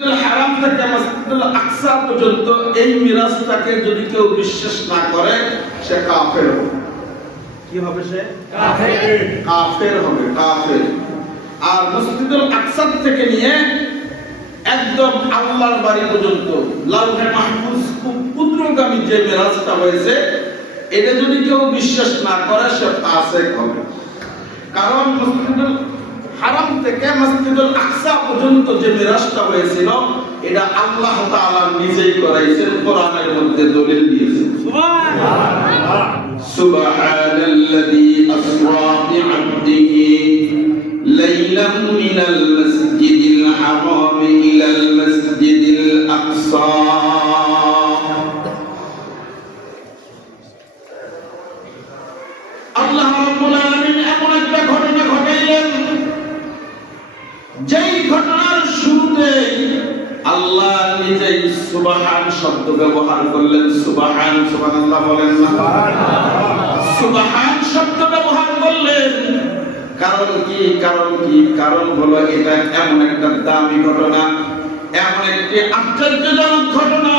হারাম থেকে মসজিদুল আকসা পর্যন্ত এই মিরাজটাকে যদি কেউ বিশ্বাস না করে সে কাফের হবে। কি হবে? সে কাফের হবে, কাফের। আর মসজিদুল আকসা থেকে নিয়ে একদম আল্লাহর বাড়ি পর্যন্ত লাউহে মাহফুজ পুত্রগামী যে মিরাজটা হয়েছে, এটা যদি কেউ বিশ্বাস না করে সে ফাসিক হবে। কারণ মসজিদুল হারাম থেকে মসজিদুল আকসা পর্যন্ত যে মিরাজটা হয়েছিল এটা আল্লাহ তাআলা নিজেই করাইছেন, কোরআনের মধ্যে দলিল দিয়েছেন। সুবহানাল্লাহ, সুবহানাল্লাযী আসরা বি'আবদিহি লাইলাম মিনাল মাসজিদিল হারাম ইলাল মাসজিদিল আকসা। আল্লাহ রাব্বুল আলামিন এমন একটা ঘটনা ঘটাইলেন, যেই ঘটনার শুরুতে আল্লাহ নিজেই সুবহান শব্দ ব্যবহার করলেন। সুবহান, সুবহানাল্লাহ বলেন না? সুবহান শব্দ ব্যবহার করলেন। কারণ কি? কারণ হলো এটা এমন একটা দামি ঘটনা, এমন একটি আশ্চর্যজনক ঘটনা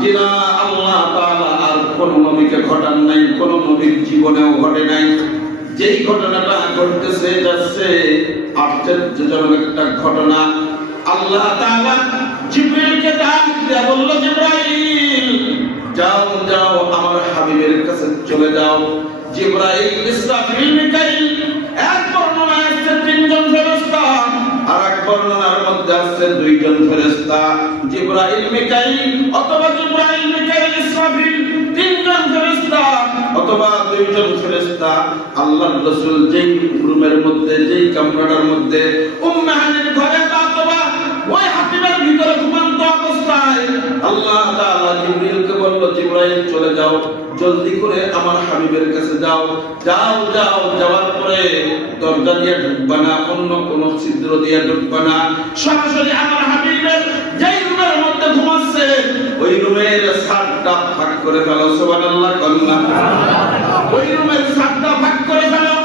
যেটা আল্লাহ তাআলা আর কোন নবীকে ঘটান নাই, কোন নবীর জীবনেও ঘটে নাই। যেই ঘটনাটা ঘটতেছে যাচ্ছে আশ্চর্যজনক একটা ঘটনা। আল্লাহ তাআলা জিবরাইলকে ডাক দিয়ে বলল, জিবরাইল যাও যাও আমার হাবিবের কাছে চলে যাও। জিবরাইল, ইসরাফিল, মিকাইল, এক বর্ণনায় আছে 3 জন ফেরেশতা, আর এক বর্ণনার মধ্যে আছে 2 জন ফেরেশতা। জিবরাইল, মিকাইল অথবা জিবরাইল, মিকাইল, ইসরাফিল 3 জন ফেরেশতা অথবা 2 জন ফেরেশতা আল্লাহর রাসূল যেই রুমের মধ্যে, যেই কামরাটার মধ্যে উম্মে হানির ঘরে অথবা ওই হাতিমের ভিতরে ঘুমন্ত অবস্থায় আল্লাহ তাআলা জিবরাইলকে বলল, জিবরাইল চলে যাও, জলদি করে আমার হাবিবের কাছে যাও। যাও যাও, যাওয়ার পরে দরজা দিয়ে ঢুকবা না, অন্য কোন ছিদ্র দিয়ে ঢুকবা না, সরাসরি আমার হাবিবের যেই রুমের মধ্যে ঘুমাচ্ছে ওই রুমের ছাদটা ফাঁক করে ফেলো। সুবহানাল্লাহ, কন্যা ওই রুমের ছাদটা ফাঁক করে ফেলো।